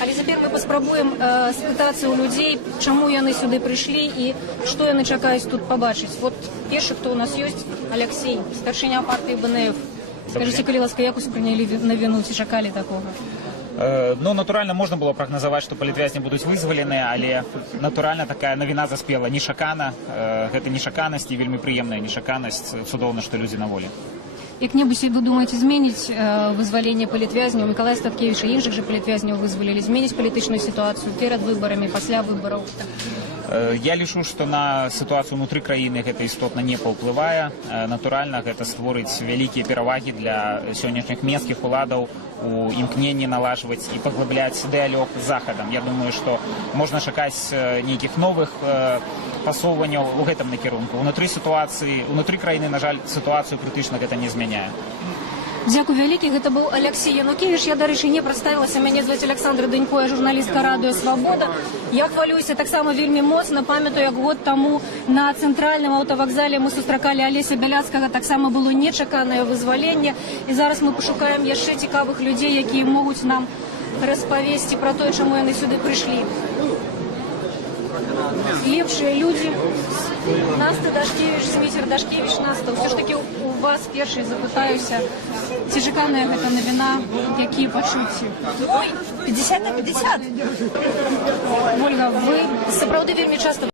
Але цяпер мы паспрабуем спытацца ў людзей, чаму яны сюды прыйшлі і што яны чакаюць тут пабачыць. Вот першы, хто у нас ёсць, Алексей, старшыня партыі БНФ. Скажите, калі ласка, як успрынялі навіну, ці чакалі такога? Ну, натуральна, можна было прагназаваць, што палітвязні будуць вызваленыя, але натуральна такая навіна заспела нечакана. Гэта нечаканасць і вельмі прыемная нечаканасць. Цудоўна, што людзі на волі. Як-небудзь, вы думаеце, зменіць вызваленне палітвязняў? Мікалая Статкевіча і іншых жа палітвязняў вызвалілі. Зменіць палітычную сітуацыю перад выбарамі, пасля выбараў? Я лічу, што на сітуацыю ўнутры краіны гэта істотна не паўплывае. Натуральна, гэта створыць вялікія перавагі для сённяшніх менскіх уладаў у імкненні налажваць і паглыбляць дыялог з захадам. Я думаю, што можна чакаць нейкіх новых пасоўванняў у гэтым накірунку. Унутры краіны, на жаль, сітуацыю крытычна гэта не змяняе. Дзякуй вялікі, гэта быў Алексей Янукевіч. Я, дарэчы, не прадставілася, мяне зваць Александра Данько, я журналістка радыё «Свабода». Я хвалююся таксама вельмі моцна, памятаю, як год таму на цэнтральным аўтавакзале мы сустракалі Алеся Бяляцкага, таксама было нечаканае вызваленне. І зараз мы пашукаем яшчэ цікавых людзей, якія могуць нам распавесці пра тое, чаму яны сюды прыйшлі. Лепшыя людзі. Наста Дашкевіч, Сміцер Дашкевіч, Наста, ўсё ж такі у вас першай запытаюся, ці чаканая гэта навіна, якія пачуцці? Ой, 50 на 50. Ольга, вы сапраўды вельмі часта